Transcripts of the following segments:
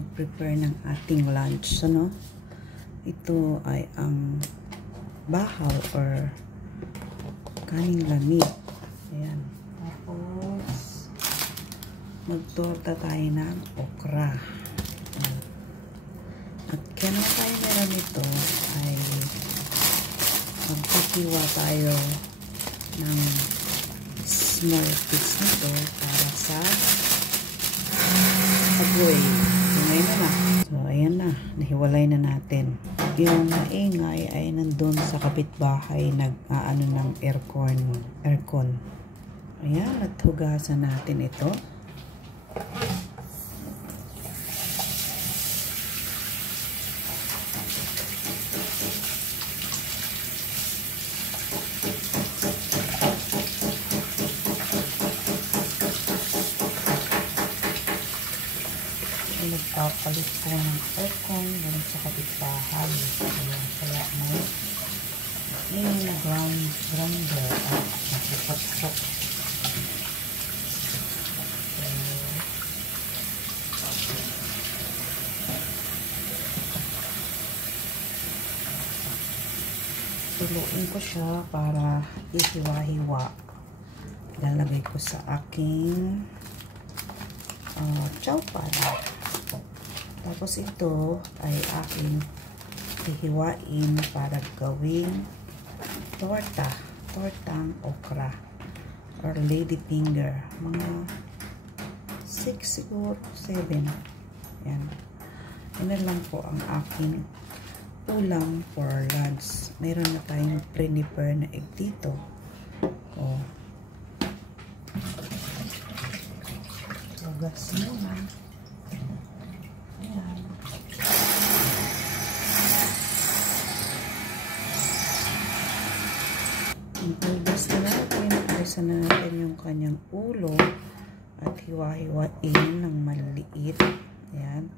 mag-prepare ng ating lunch. Ano? Ito ay ang bahaw or kaning lamig. Ayan. Tapos, magtorta tayo ng okra. At kaya tayo meron ito ay magpipiwa tayo ng small piece nito para sa agoy. Ngayon na. So, ayan na. Nahiwalay na natin. Yung maingay ay nandun sa kapitbahay nag-aano ng aircon. Ayan. At hugasan natin ito. Nagpapalit po ng aircon galing sa kapitbahay. Kaya may grinder at nakipatsok. Tuluin ko siya para ihiwa-hiwa. Lalagay ko sa aking chowpan. Tapos ito ay aking hihiwain para gawing tortang okra or lady finger. Mga 6 siguro, 7. Yan. Yan lang po ang aking ulam for lunch. Mayroon na tayong prepare na egg dito. Gas muna. Ayan. Gas na natin. Ayusan na natin yung kanyang ulo at hiwa-hiwain ng maliliit. Ayan.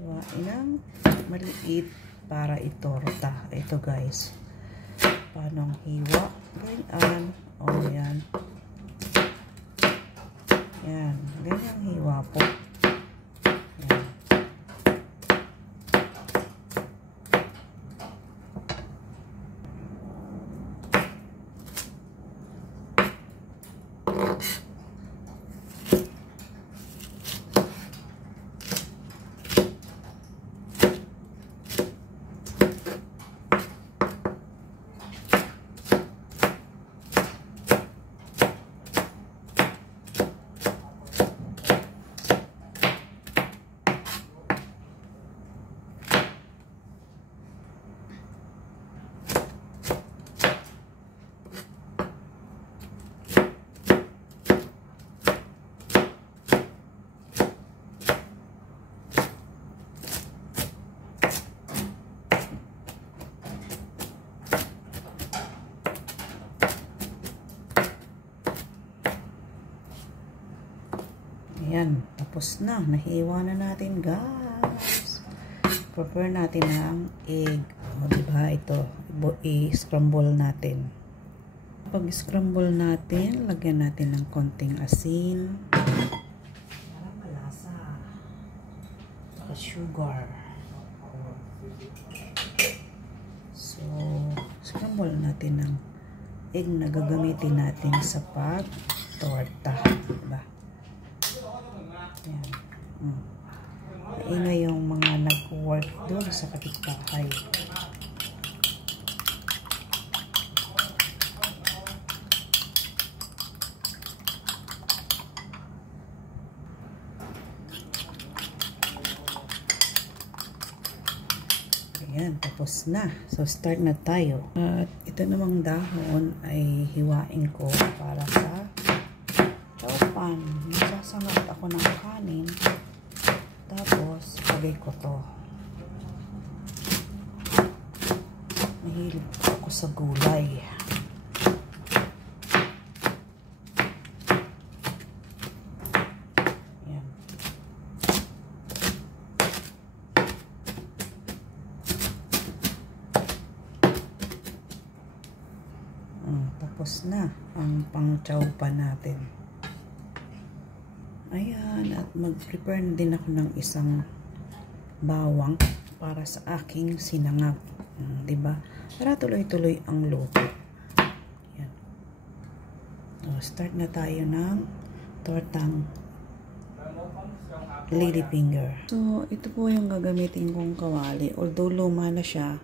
Hiwain ng maliit para itorta. Ito guys. Paano ang hiwa? Ganyan. O yan. Yan, ganyang hiwa po. Yan. Ayan, tapos na. Nahiwa na natin, guys. Prepare natin ng egg. O, diba? Ito, i-scramble natin. Pag-scramble natin, lagyan natin ng konting asin. Para malasa. Saka sugar. So, scramble natin ng egg na gagamitin natin sa pag-torta. Diba? Ayan. Maingay yung mga nag-work doon sa kapitbahay. Ayan, tapos na. So, start na tayo. At ito namang dahon ay hiwain ko para sa chowpan. Magsasangat ako ng kanin. Tapos, lagay ko to. Mahilig ako sa gulay. Ayan. Tapos na ang pang-chowpan natin. Ayan, at mag-prepare na din ako ng isang bawang para sa aking sinangag. Diba? Para tuloy-tuloy ang luto. Ayan. So, start na tayo ng tortang ladyfinger. So, ito po yung gagamitin kong kawali. Although luma na siya,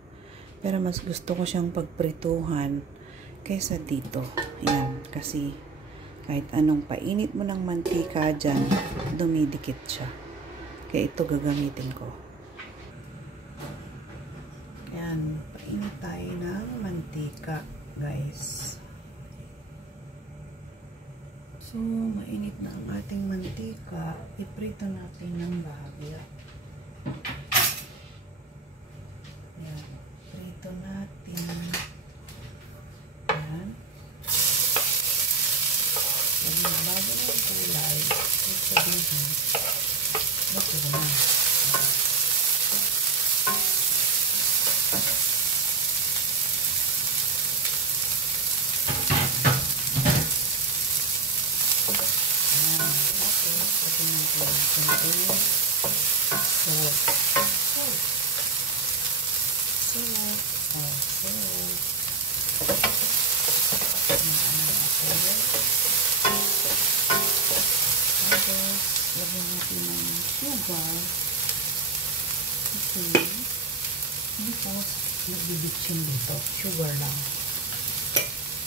pero mas gusto ko siyang pagprituhan kaysa dito. Ayan, kasi kahit anong painit mo ng mantika dyan, dumidikit siya. Kaya ito gagamitin ko. Ayan, painit tayo ng mantika, guys. So, mainit na ang ating mantika. Iprito natin ng bahagya. Ayan, prito natin. Ayan. Bago ng kulay, ito sabihin, ito na. Lagyan natin ng sugar kasi hindi po nagbibitsin dito. Sugar lang.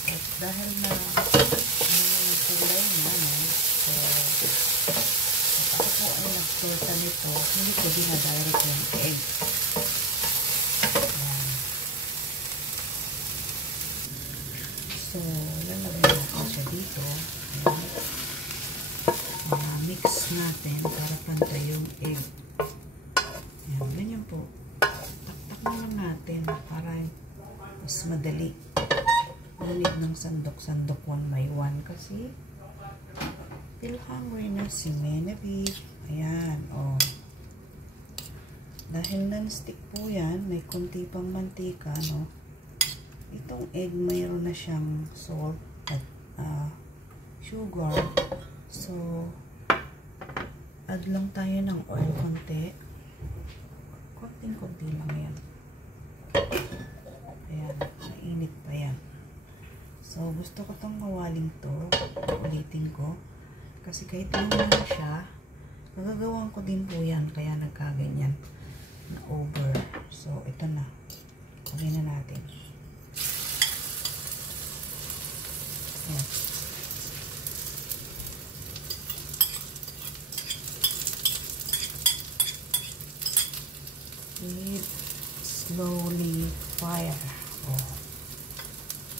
At dahil na yung kulay niya, no? So, ako po ay nagtorta nito, hindi ko dinadirect yung egg. Ayan. So, lalagyan natin siya dito. Ayan. Mix natin para pantay yung egg. Ayan, ganyan po. Taktak na lang natin para mas madali. Ulit ng sandok-sandok one by one kasi feel hungry na si Menevic. Ayan, oh. Dahil non-stick po yan, may konti pang mantika, no? Itong egg mayroon na siyang salt at sugar. So, add lang tayo ng oil konti. Konting-konti lang yan. Ayan, mainit pa yan. So, gusto ko tong mawaling to. Ulitin ko. Kasi kahit luma na siya, magagawan ko din po yan. Kaya nagkaganyan na over. So, ito na. Lagay na natin. Ayan. With slowly fire. Oh.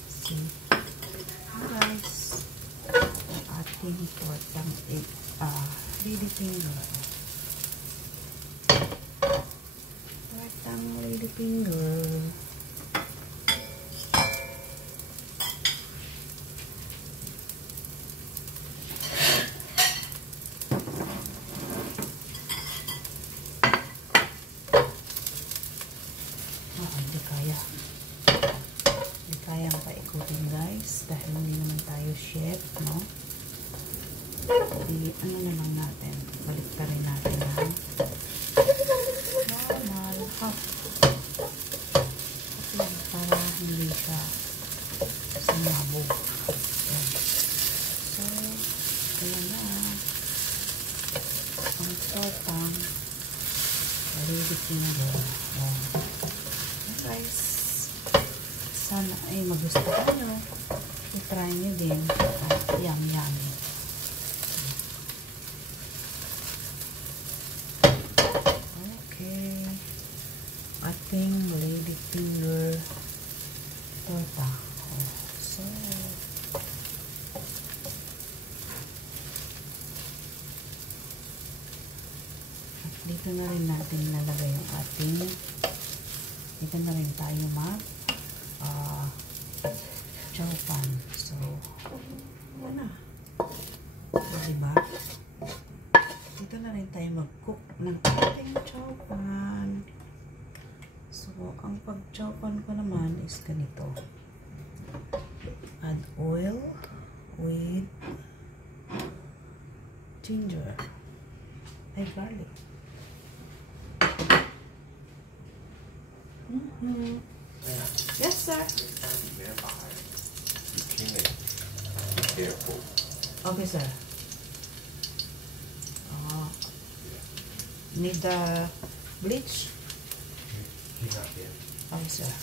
See? Guys, ang ating tortang egg, ladyfinger. Tortang ladyfinger. Hindi kayang paikutin, guys, dahil hindi naman tayo chef, no? Di, ano na lang natin, balik pa rin natin ng normal half. Kasi para hindi siya sumabog. So, ayan na ang tortang ladyfinger. Guys, sana ay magustuhan nyo. I-try nyo din. Yummy. Okay. Ating ladyfinger torta. So, at dito na rin natin nalagay yung ating, dito na rin tayo chow pan. So, wala. So, diba? Dito na rin tayo mag-cook ng ating chow pan. So, ang pag-chow pan ko naman is ganito. Add oil with ginger. Ay, garlic. Yes, sir. Careful. Okay, sir. Need the bleach? He's not there. Okay, sir.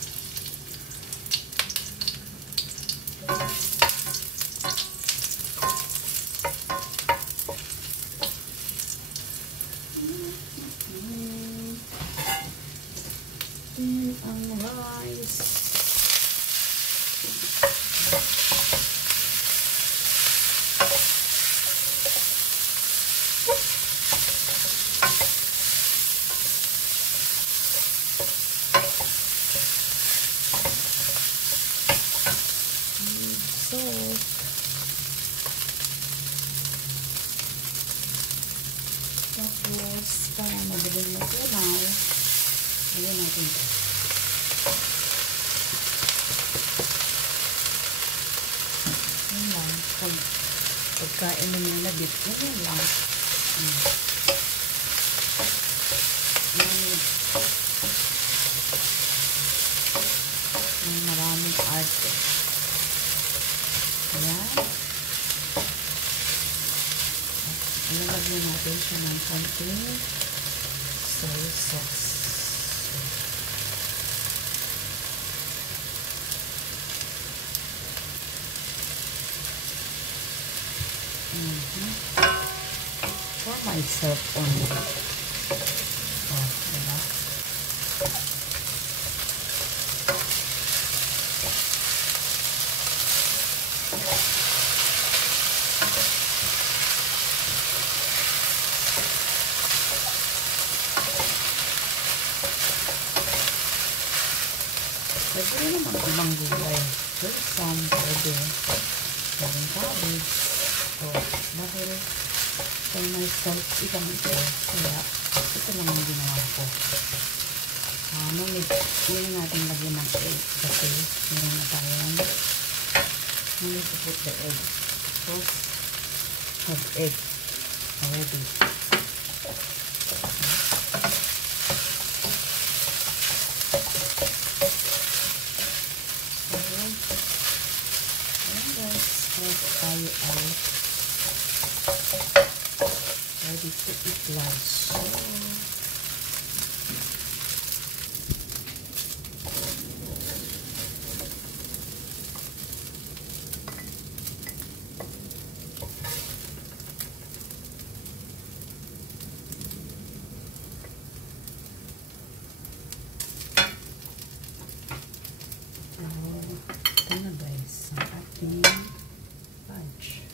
Ang rice. Salt. Tapos, para madaling matunaw, ayan natin ito. Yan lang. Pagkain mo yung nabit, yan lang. Yan. Maraming arte. Ayan. Ilalagyan natin siya ng konting soy sauce. For myself only. Oh, diba? Pwede naman ibang gulay. There's some pwede. Pwedeng cabbage. So, dahil for myself, ibang ito. Kaya, ito lang ang ginawa ko. Hindi natin lagyan ng egg. Kasi, meron na tayong no need to put the egg. Because, have egg already. Tayo ay ready to eat lunch. Ito na guys, ang ating punch.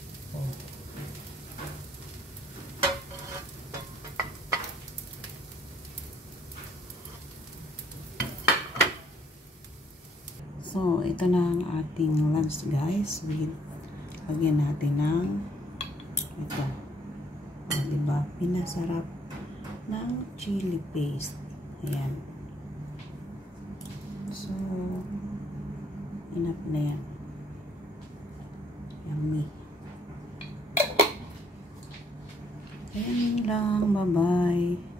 So, ito na ang ating lunch guys. Lagyan natin ng ito. Diba? Pinasarap ng chili paste. Ayan. So, enough na yan. Yummy. Ayan lang. Bye-bye.